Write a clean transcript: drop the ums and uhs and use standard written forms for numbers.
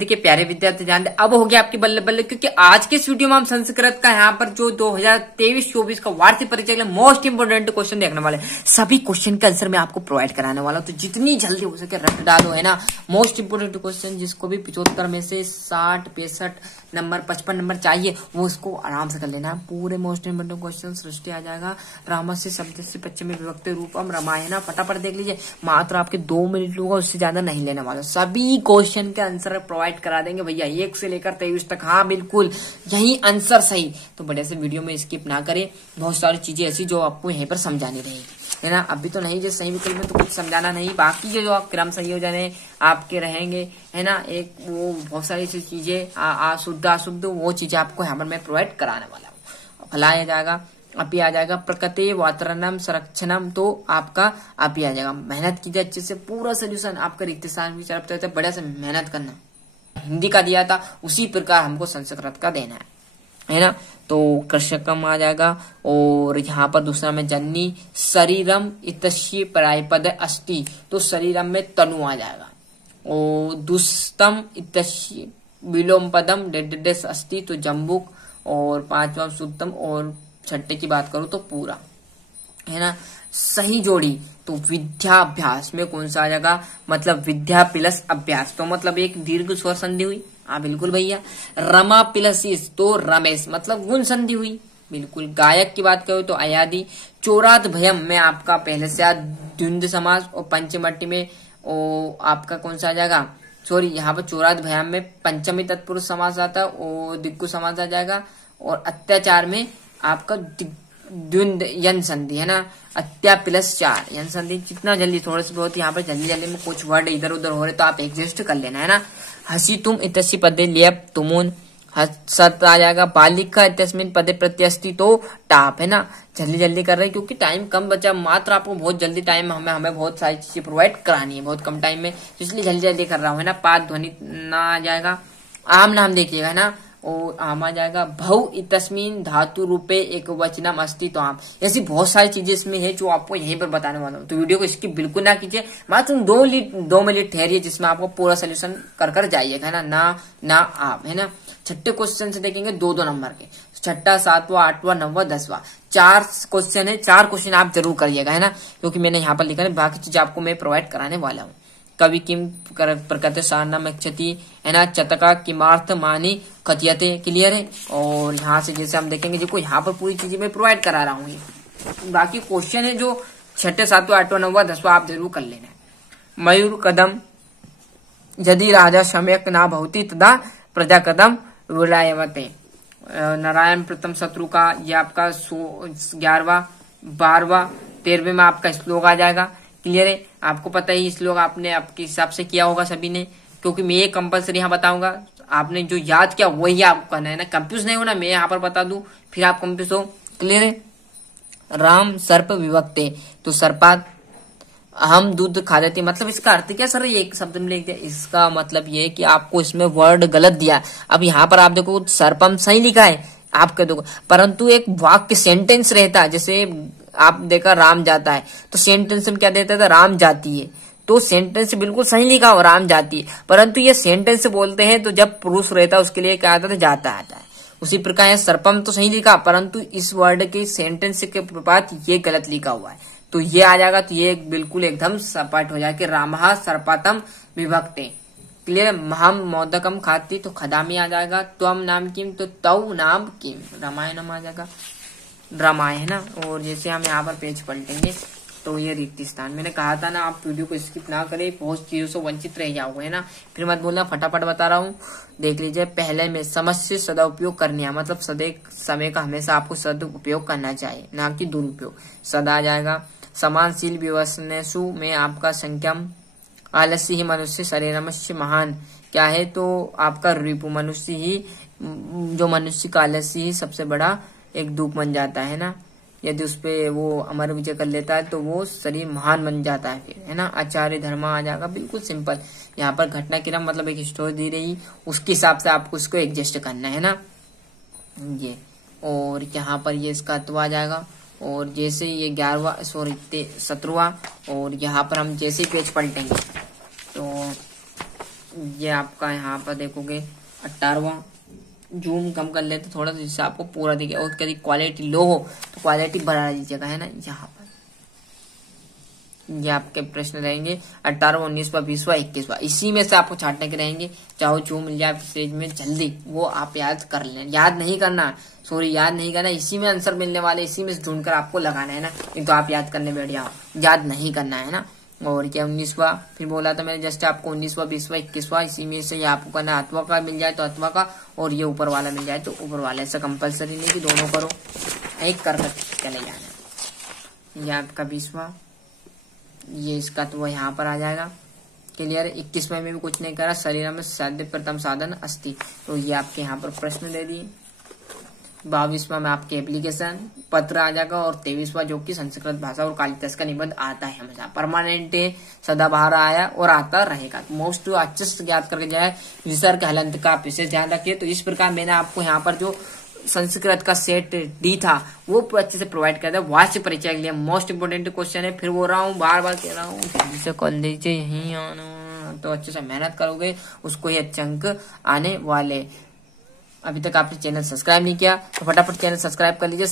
देखिए प्यारे विद्यार्थी ध्यान दें, अब हो गया आपकी बल्ले बल्ले, क्योंकि आज के इस वीडियो में हम संस्कृत का यहाँ पर जो 2023-24 का वार्षिक परीक्षा के लिए मोस्ट इंपोर्टेंट क्वेश्चन देखने वाले सभी क्वेश्चन का आंसर मैं आपको प्रोवाइड कराने वाला हूँ। तो जितनी जल्दी हो सके रट डालो, है ना। मोस्ट इंपोर्टेंट क्वेश्चन जिसको भी 75 में से 60, 65 नंबर, 55 नंबर चाहिए वो उसको आराम से कर लेना है। पूरे मोस्ट इंपोर्टेंट क्वेश्चन सृष्टि आ जाएगा, रामस्य शब्द से पश्चिमी विभक्ति रूपम रामायण, फटाफट देख लीजिए। मात्र आपके 2 मिनट लूंगा, उससे ज्यादा नहीं लेने वाला। सभी क्वेश्चन के आंसर प्रोवाइड करा देंगे भैया, 1 से लेकर 23 तक। हाँ बिल्कुल यही आंसर सही। तो बड़े से वीडियो में स्किप ना करें, बहुत सारी चीजें ऐसी जो आपको यहीं पर समझानी रहेगी, है ना। अभी तो नहीं, जो सही विकल्प में तो कुछ समझाना नहीं, बाकी जो आप क्रम संयोजन है आपके रहेंगे, है ना। एक वो बहुत सारी चीजें शुद्ध अशुद्ध वो चीजें आपको यहाँ पर मैं प्रोवाइड कराने वाला हूँ। फलाया जाएगा, अपी आ जाएगा, प्रकृति वातावरणम संरक्षणम, तो आपका अपी आ जाएगा। मेहनत कीजिए अच्छे से, पूरा सोल्यूशन आपका रिक्त स्थान विचार बड़े से मेहनत करना। हिंदी का दिया था उसी प्रकार हमको संस्कृत का देना है ना। तो कृषकम आ जाएगा, और यहाँ पर दूसरा में जन्नी शरीरम इतस्य परायपद अस्ति, तो शरीरम में तनु आ जाएगा। और दुस्तम इतस्य विलोम पदम डेडेस अस्ति, तो जम्बुक। और 5वां सुत्तम, और 6ठे की बात करूं तो पूरा, है ना। सही जोड़ी तो विद्याभ्यास में कौन सा आ जाएगा, मतलब विद्या प्लस अभ्यास, तो मतलब एक दीर्घ स्वर संधि हुई। हाँ बिल्कुल भैया। रमा प्लस इस, तो रमेश, मतलब गुण संधि हुई। बिल्कुल। गायक की बात करो तो अयादि। चोरात भयम में आपका पहले से द्वंद्व समास, और पंचमट्टी में ओ आपका कौन सा आ जाएगा, सॉरी यहाँ पर चोरात भयम में पंचमी तत्पुरुष समास आता है, और दिग्गु समास आ जाएगा। और अत्याचार में आपका द्वंद यन संधि, है ना। अत्या प्लस 4 यन संधि। जितना जल्दी, थोड़े से बहुत यहाँ पर जल्दी में कुछ वर्ड इधर उधर हो रहे तो आप एडजस्ट कर लेना, है ना। हसी तुम इतसी पदे लियप तुमुन, सत आ जाएगा। बालिका इतस्मिन पदे प्रत्यस्ति, तो टाप, है ना। जल्दी कर रहे हैं क्योंकि टाइम कम बचा, मात्र आपको बहुत जल्दी टाइम हमें बहुत सारी चीजें प्रोवाइड करानी है बहुत कम टाइम में, इसलिए जल्दी कर रहा हूँ, है ना। पाद ध्वनि ना आ जाएगा। आम नाम देखिएगा, है ना। और आम आ जाएगा। भव इतस्मिन धातु रूपे एक वचनम अस्ति, तो आम। ऐसी बहुत सारी चीजें इसमें है जो आपको यहीं पर बताने वाला हूँ, तो वीडियो को स्किप बिल्कुल ना कीजिए। मात्र 2 मिनट ठहरिए, जिसमें आपको पूरा सोल्यूशन कर जाइएगा, है ना आप, है ना। 6ठे क्वेश्चन से देखेंगे 2-2 नंबर के, 6ठा, 7वां, 8वां, 9वां, 10वां, 4 क्वेश्चन है। 4 क्वेश्चन आप जरूर करिएगा, है ना, क्योंकि मैंने यहाँ पर लिखा है, बाकी चीजें आपको मैं प्रोवाइड कराने वाला हूँ। कवि किम प्रकृति सारनाम क्षति, है ना। चतका किमार्थ मानी कथियते, क्लियर है। और यहाँ से जैसे हम देखेंगे, देखो यहाँ पर पूरी चीजें मैं प्रोवाइड करा रहा हूँ। बाकी क्वेश्चन है जो 6ठे, 7वां, 8वां, 9वां, 10वां आप जरूर कर लेना है। मयूर कदम यदि राजा सम्यक ना भवती तदा प्रजा कदम विलायवते। नारायण प्रथम शत्रु का ये आपका 11वां, 12वां, 13वें में आपका श्लोक आ जाएगा, क्लियर है। आपको पता ही श्लोक आपने आपके हिसाब से किया होगा सभी ने, क्योंकि मैं ये कंपलसरी यहाँ बताऊंगा, आपने जो याद किया वही आपको करना है ना। कंफ्यूज नहीं होना, मैं यहाँ पर बता दूं फिर आप कंफ्यूज हो, क्लियर है। राम सर्प विभक्ते, तो सर्पात हम दूध खा देते, मतलब इसका अर्थ क्या सर, ये एक शब्द में लिख दिया। इसका मतलब ये है कि आपको इसमें वर्ड गलत दिया। अब यहाँ पर आप देखो सर्पम सही लिखा है आप कह दो, परंतु एक वाक्य सेंटेंस रहता है, जैसे आप देखा राम जाता है, तो सेंटेंस में क्या देता था, राम जाती है, तो सेंटेंस बिल्कुल सही लिखा हो, राम जाती है। परंतु ये सेंटेंस बोलते हैं तो जब पुरुष रहता है उसके लिए क्या आता था, जाता आता है। उसी प्रकार है सर्पम तो सही लिखा, परंतु इस वर्ड के सेंटेंस के बाद ये गलत लिखा हुआ है, तो ये आ जाएगा। तो ये बिल्कुल एकदम सपाट हो जाएगा कि रामः सर्पातम विभक्ते, क्लियर। महम मोदकम खाती, तो खदामी आ जाएगा। त्वम नाम किम, तो तव नाम किम, रामायणम आ जाएगा, रामायण, है ना। और जैसे हम यहाँ पर पेज पलटेंगे तो ये रिक्त स्थान, मैंने कहा था ना आप वीडियो को स्किप ना करें, बहुत चीजों से वंचित रह जाओगे, है ना। फिर मत बोलना, फटाफट बता रहा हूँ, देख लीजिए। पहले में समझ सदुपयोग करनी है, मतलब समय का हमेशा आपको सदुपयोग करना चाहिए, ना कि दुरुपयोग। सदा आ जाएगा। समानशील व्यवसनेषु में आपका संख्यम आलस्य ही मनुष्य शरीरमस्य महान, क्या है, तो आपका रिपु मनुष्य ही, जो मनुष्य का आलस्य ही सबसे बड़ा एक दुख बन जाता है ना। यदि उसपे वो अमर विजय कर लेता है तो वो शरीर महान बन जाता है फिर, है ना। आचार्य धर्म आ जाएगा, बिल्कुल सिंपल। यहाँ पर घटना क्रम मतलब एक स्टोरी दी रही, उसके हिसाब से आपको उसको एडजस्ट करना है ना ये। और यहाँ पर ये इसका तत्व आ जाएगा। और जैसे ये 11वां, सॉरी 17वां, और यहाँ पर हम जैसे ही पेज पलटेंगे तो ये आपका यहाँ पर देखोगे 18वां, जूम कम कर लेते थोड़ा, जिससे आपको पूरा दिखे। और यदि क्वालिटी लो हो तो क्वालिटी बढ़ा दीजिएगा, है ना। यहाँ पर ये आपके प्रश्न रहेंगे 18वां, 19वां, 20वां, 21वां। इसी में से आपको छांटने के रहेंगे। चाहो जो मिल जाए स्टेज में जल्दी, वो आप याद कर लें। याद नहीं करना, याद नहीं करना, इसी में आंसर मिलने वाले, इसी में ढूंढकर आपको लगाना है ना। तो आप याद करने बैठ जाओ, याद नहीं करना है ना। और क्या 19वां फिर बोला था मैंने जस्ट आपको, 19वां, 20वां, 21वां, इसी में से आपको करना। 8वां का मिल जाए तो 8वां का, और ये ऊपर वाला मिल जाए तो ऊपर वाला। ऐसा कंपलसरी नहीं कि दोनों करो, एक कर चले जाना। ये आपका 20वां, ये इसका तो वो यहाँ पर आ जाएगा। क्लियर। 21वें में भी कुछ नहीं करा, शरीर में साध्य प्रथम साधन अस्थि, तो ये आपके यहाँ पर प्रश्न दे दिए। 22वां में आपके एप्लीकेशन पत्र आ जाएगा, और 23वां जो कि संस्कृत भाषा और कालिदास का निबंध आता है हमेशा, परमानेंट है, सदाबहार आया और आता रहेगा। मोस्ट अच्छे से याद करके जाए, विसर्ग हलंत का विशेष ध्यान रखिए। तो इस प्रकार मैंने आपको यहाँ पर जो संस्कृत का सेट डी था वो अच्छे से प्रोवाइड कर दिया। वार्षिक परीक्षा के लिए मोस्ट इंपोर्टेंट क्वेश्चन है, फिर बोल रहा हूँ, बार बार कह रहा हूँ, जैसे कर लीजिए यही आना, तो अच्छे से मेहनत करोगे उसको ही अच्छे अंक आने वाले। अभी तक आपने चैनल सब्सक्राइब नहीं किया तो फटाफट चैनल सब्सक्राइब कर लीजिए।